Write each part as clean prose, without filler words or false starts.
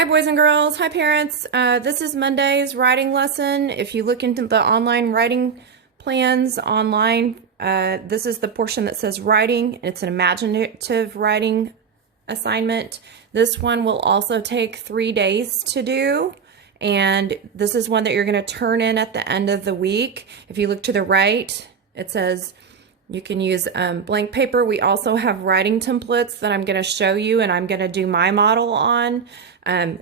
Hi, boys and girls. Hi, parents. This is Monday's writing lesson. If you look into the online writing plans online, this is the portion that says writing. It's an imaginative writing assignment. This one will also take 3 days to do. And this is one that you're going to turn in at the end of the week. If you look to the right, it says you can use blank paper. We also have writing templates that I'm going to show you, and I'm going to do my model on,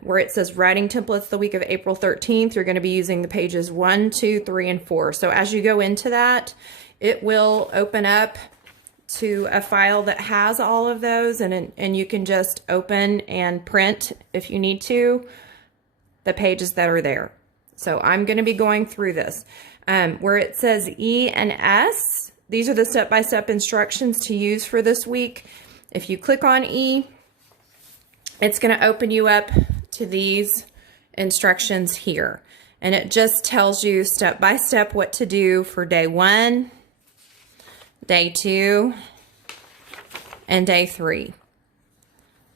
where it says writing templates the week of April 13th. You're going to be using the pages 1, 2, 3, and 4. So as you go into that, it will open up to a file that has all of those, and you can just open and print, if you need to, the pages that are there. So I'm going to be going through this. Where it says E and S, these are the step-by-step instructions to use for this week. If you click on E, it's going to open you up to these instructions here. And it just tells you step-by-step what to do for day 1, day 2, and day 3.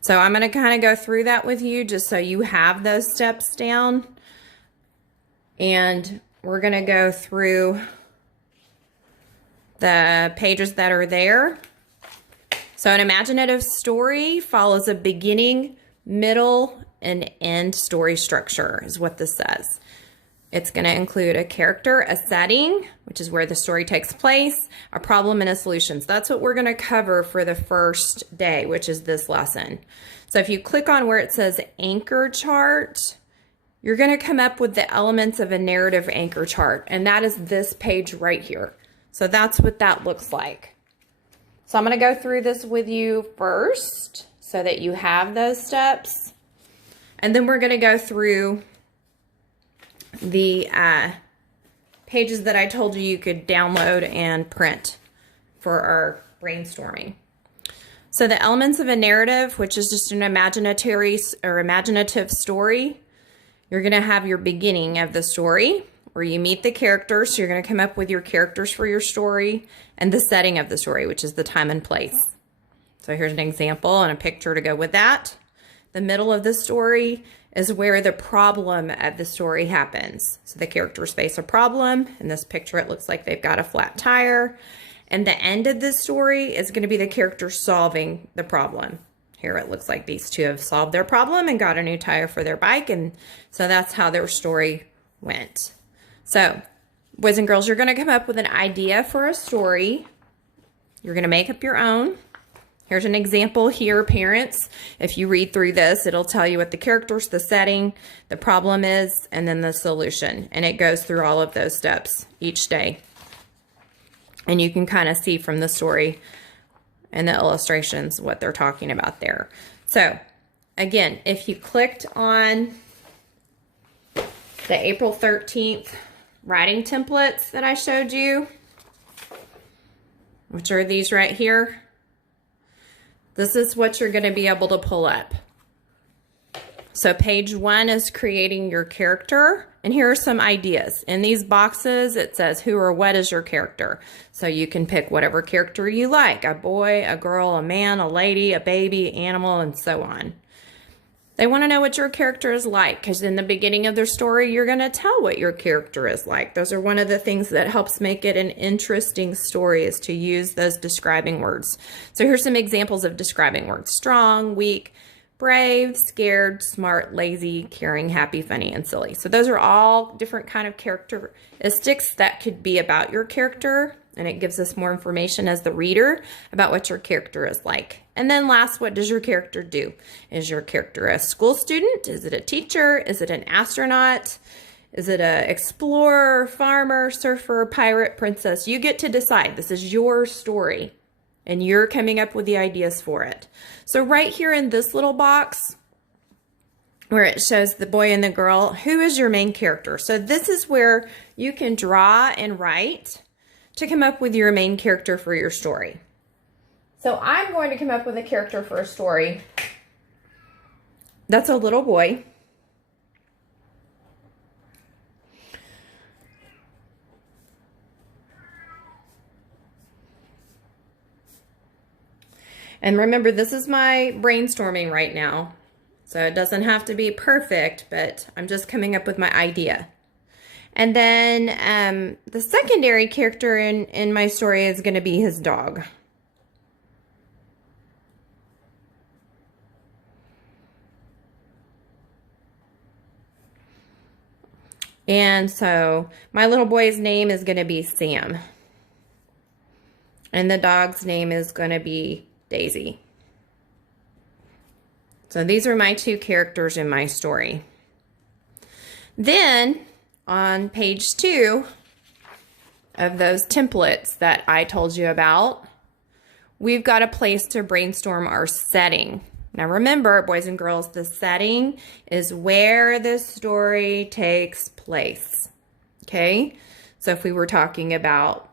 So I'm going to kind of go through that with you just so you have those steps down. And we're going to go through the pages that are there. So an imaginative story follows a beginning, middle, and end story structure is what this says. It's going to include a character, a setting, which is where the story takes place, a problem, and a solution. So that's what we're going to cover for the first day, which is this lesson. So if you click on where it says anchor chart, you're going to come up with the elements of a narrative anchor chart, and that is this page right here. So that's what that looks like. So I'm going to go through this with you first so that you have those steps. And then we're going to go through the pages that I told you could download and print for our brainstorming. So the elements of a narrative, which is just an imaginative story, you're going to have your beginning of the story, where you meet the characters. So you're going to come up with your characters for your story, and the setting of the story, which is the time and place. So here's an example and a picture to go with that. The middle of the story is where the problem of the story happens. So the characters face a problem. In this picture, it looks like they've got a flat tire. And the end of the story is going to be the characters solving the problem. Here it looks like these two have solved their problem and got a new tire for their bike. And so that's how their story went. So, boys and girls, you're going to come up with an idea for a story. You're going to make up your own. Here's an example here, parents. If you read through this, it'll tell you what the characters, the setting, the problem is, and then the solution. And it goes through all of those steps each day. And you can kind of see from the story and the illustrations what they're talking about there. So, again, if you clicked on the April 13th writing templates that I showed you, which are these right here, this is what you're going to be able to pull up. So page 1 is creating your character, and here are some ideas. In these boxes, it says who or what is your character. So you can pick whatever character you like, a boy, a girl, a man, a lady, a baby, animal, and so on. They want to know what your character is like, because in the beginning of their story, you're going to tell what your character is like. Those are one of the things that helps make it an interesting story, is to use those describing words. So here's some examples of describing words: strong, weak, brave, scared, smart, lazy, caring, happy, funny, and silly. So those are all different kind of characteristics that could be about your character, and it gives us more information as the reader about what your character is like. And then last, what does your character do? Is your character a school student? Is it a teacher? Is it an astronaut? Is it an explorer, farmer, surfer, pirate, princess? You get to decide. This is your story, and you're coming up with the ideas for it. So right here in this little box, where it shows the boy and the girl, who is your main character? So this is where you can draw and write to come up with your main character for your story. So I'm going to come up with a character for a story that's a little boy. And remember, this is my brainstorming right now. So it doesn't have to be perfect, but I'm just coming up with my idea. And then the secondary character in my story is going to be his dog. And so my little boy's name is going to be Sam. And the dog's name is going to be Daisy. So these are my two characters in my story. Then on page 2 of those templates that I told you about, we've got a place to brainstorm our setting. Now remember, boys and girls, the setting is where the story takes place. Okay? So if we were talking about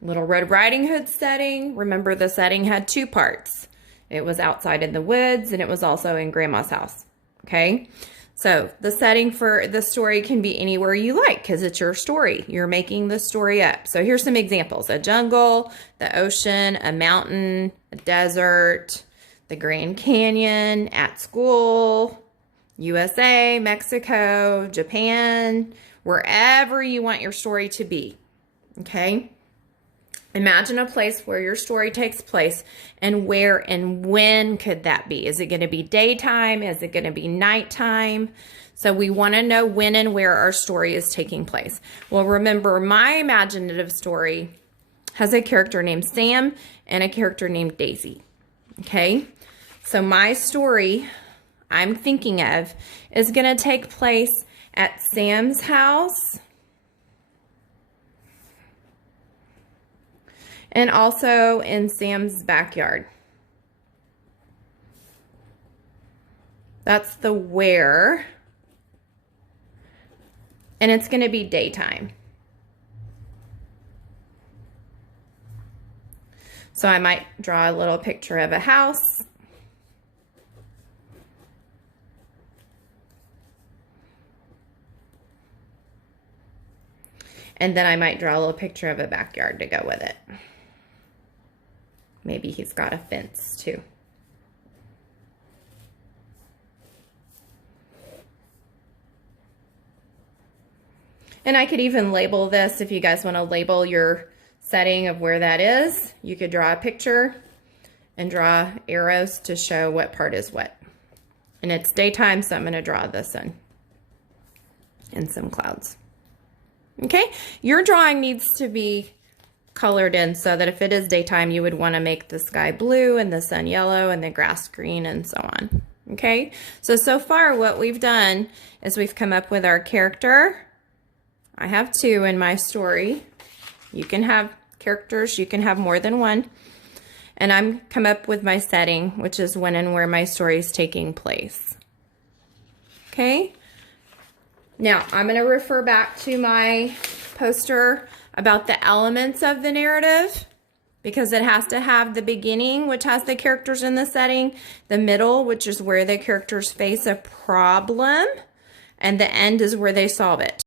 Little Red Riding Hood setting, remember the setting had 2 parts. It was outside in the woods and it was also in Grandma's house. Okay? So the setting for the story can be anywhere you like because it's your story. You're making the story up. So here's some examples. A jungle, the ocean, a mountain, a desert, the Grand Canyon, at school, USA, Mexico, Japan, wherever you want your story to be. Okay? Imagine a place where your story takes place, and where and when could that be? Is it going to be daytime? Is it going to be nighttime? So we want to know when and where our story is taking place. Well, remember, my imaginative story has a character named Sam and a character named Daisy. Okay? So my story I'm thinking of is going to take place at Sam's house and also in Sam's backyard. That's the where. And it's going to be daytime. So I might draw a little picture of a house. And then I might draw a little picture of a backyard to go with it. Maybe he's got a fence too. And I could even label this if you guys want to label your setting of where that is. You could draw a picture and draw arrows to show what part is what. And it's daytime, so I'm going to draw the sun and some clouds. Okay, your drawing needs to be colored in so that if it is daytime, you would want to make the sky blue and the sun yellow and the grass green and so on. Okay, so far what we've done is we've come up with our character. I have 2 in my story. You can have characters, you can have more than one. And I'm come up with my setting, which is when and where my story is taking place. Okay, now I'm going to refer back to my poster about the elements of the narrative, because it has to have the beginning, which has the characters in the setting, the middle, which is where the characters face a problem, and the end is where they solve it.